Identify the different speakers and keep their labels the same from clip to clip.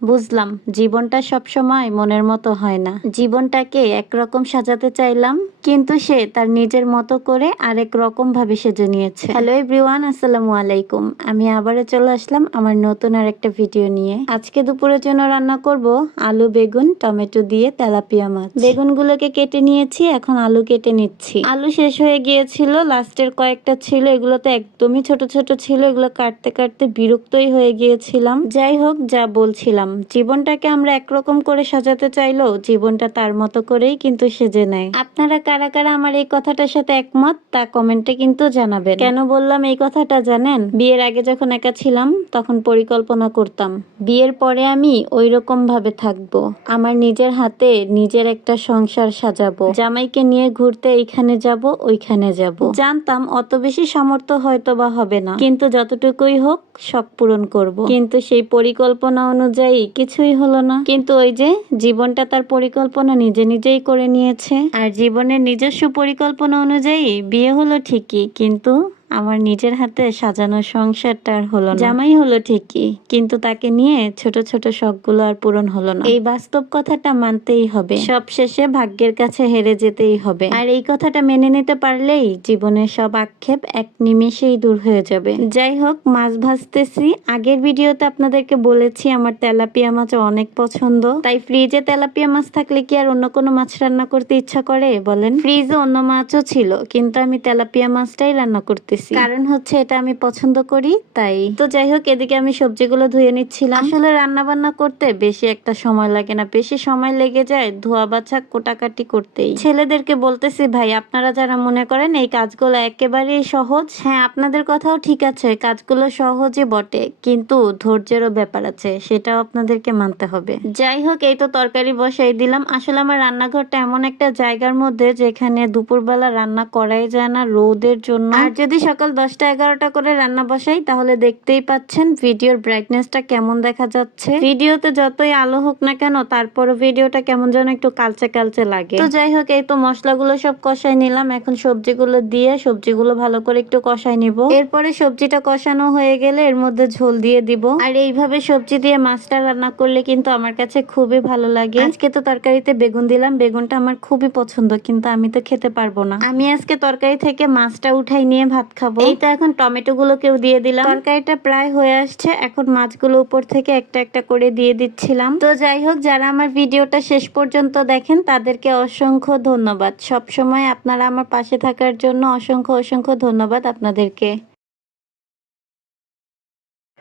Speaker 1: বুঝলাম, জীবনটা সবসময় মনের মতো হয় না। জীবনটাকে একরকম সাজাতে চাইলাম, কিন্তু সে তার নিজের মতো করে আরেক রকম ভাবে সেজে নিয়েছে। হ্যালো এভরিওয়ান, আসসালামু আলাইকুম। আমি আবারও চলে আসলাম আমার নতুন আর একটা ভিডিও নিয়ে। আজকে দুপুরের জন্য রান্না করব আলু, বেগুন, টমেটো দিয়ে তেলাপিয়া মাছ। বেগুনগুলোকে কেটে নিয়েছি, এখন আলু কেটে নিচ্ছি। আলু শেষ হয়ে গিয়েছিল, লাস্টের কয়েকটা ছিল এগুলো তো একদমই ছোট ছোট ছিল, এগুলো কাটতে কাটতে বিরক্তই হয়ে গিয়েছিলাম। যাই হোক, যা বলছিলাম। জীবনটাকে আমরা একরকম করে সাজাতে চাইলেও জীবনটা তার মতো করেই কিন্তু সেজে নেয়। আপনারা কারা কারা আমার এই কথাটার সাথে একমত, তা কমেন্টে কিন্তু জানাবেন। কেন বললাম এই কথাটা জানেন? বিয়ের আগে যখন একা ছিলাম, তখন পরিকল্পনা করতাম। বিয়ের পরে আমি ওই রকম ভাবে থাকব। আমার নিজের হাতে নিজের একটা সংসার সাজাবো। জামাইকে নিয়ে ঘুরতে এইখানে যাব, ওইখানে যাব। জানতাম অত বেশি সামর্থ্য হয়তো বা হবে না। কিন্তু যতটুকুই হোক, শখ পূরণ করব। কিন্তু সেই পরিকল্পনা অনুযায়ী কিছুই হলো না। কিন্তু ওই যে জীবনটা তার পরিকল্পনা নিজে নিজেই করে নিয়েছে। আর জীবনের নিজস্ব পরিকল্পনা অনুযায়ী বিয়ে হলো ঠিকই, কিন্তু আমার নিজের হাতে সাজানো সংসারটা আর হলো জামাই হলো ঠিকই, কিন্তু তাকে নিয়ে ছোট ছোট শখগুলো আর পূরণ হলো না। এই বাস্তব কথাটা মানতেই হবে। সব শেষে ভাগ্যের কাছে হেরে যেতেই হবে। আর এই কথাটা মেনে নিতে পারলেই জীবনের সব আক্ষেপ এক নিমেষেই দূর হয়ে যাবে। যাই হোক, মাছ ভাজতেছি। আগের ভিডিওতে আপনাদেরকে বলেছি আমার তেলাপিয়া মাছ অনেক পছন্দ। তাই ফ্রিজে তেলাপিয়া মাছ থাকলে কি আর অন্য কোনো মাছ রান্না করতে ইচ্ছা করে বলেন? ফ্রিজে অন্য মাছও ছিল, কিন্তু আমি তেলাপিয়া মাছটাই রান্না করতেছি। কারণ হচ্ছে এটা আমি পছন্দ করি তাই। তো যাই হোক এদিকে আমি সবজিগুলো ধুয়ে নিচ্ছিলাম। আসলে রান্না বান্না করতে বেশি একটা সময় লাগে না। বেশি সময় লেগে যায় ধোয়া বাছা কোটাকাটি করতেই। ছেলেদেরকে বলতেছি ভাই আপনারা যারা মনে করেন এই কাজগুলো একেবারেই সহজ হ্যাঁ আপনাদের কথাও ঠিক আছে কাজগুলো সহজই বটে কিন্তু ধৈর্যেরও ব্যাপার আছে সেটাও আপনাদেরকে মানতে হবে। যাই হোক এই তো তরকারি বসাই দিলাম। আসলে আমার রান্নাঘরটা এমন একটা জায়গার মধ্যে যেখানে দুপুরবেলা রান্না করাই যায় না রোদের জন্য। আর যদি সকাল দশটা এগারোটা করে রান্না বসাই, তাহলে দেখতেই পাচ্ছেন ভিডিওর ব্রাইটনেসটা কেমন দেখা যাচ্ছে। ভিডিওতে যতই আলো হোক না কেন, তারপরও ভিডিওটা কেমন যেন একটু কালচে কালচে লাগে। তো যাই হোক, এই তো মশলাগুলো সব কষাই নিলাম। এখন সবজিগুলো দিয়ে সবজিগুলো ভালো করে একটু কষাই নিব। এরপরে সবজিটা কষানো হয়ে গেলে এর মধ্যে ঝোল দিয়ে দিব। আর এইভাবে সবজি দিয়ে মাছটা রান্না করলে কিন্তু আমার কাছে খুবই ভালো লাগে। আজকে তো তরকারিতে বেগুন দিলাম। বেগুনটা আমার খুবই পছন্দ, কিন্তু আমি তো খেতে পারব না। আমি আজকে তরকারি থেকে মাছটা উঠাই নিয়ে ভাত খাব এই তো এখন টমেটো গুলোকেও দিয়ে দিলাম। তরকারিটা প্রায় হয়ে আসছে। এখন মাছগুলো উপর থেকে একটা একটা করে দিয়ে দিচ্ছিলাম। তো যাই হোক যারা আমার ভিডিওটা শেষ পর্যন্ত দেখেন তাদেরকে অসংখ্য ধন্যবাদ। সব সময় আপনারা আমার পাশে থাকার জন্য অসংখ্য অসংখ্য ধন্যবাদ আপনাদেরকে।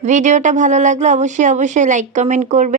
Speaker 1: ভিডিওটা ভালো লাগলে অবশ্যই অবশ্যই লাইক কমেন্ট করবে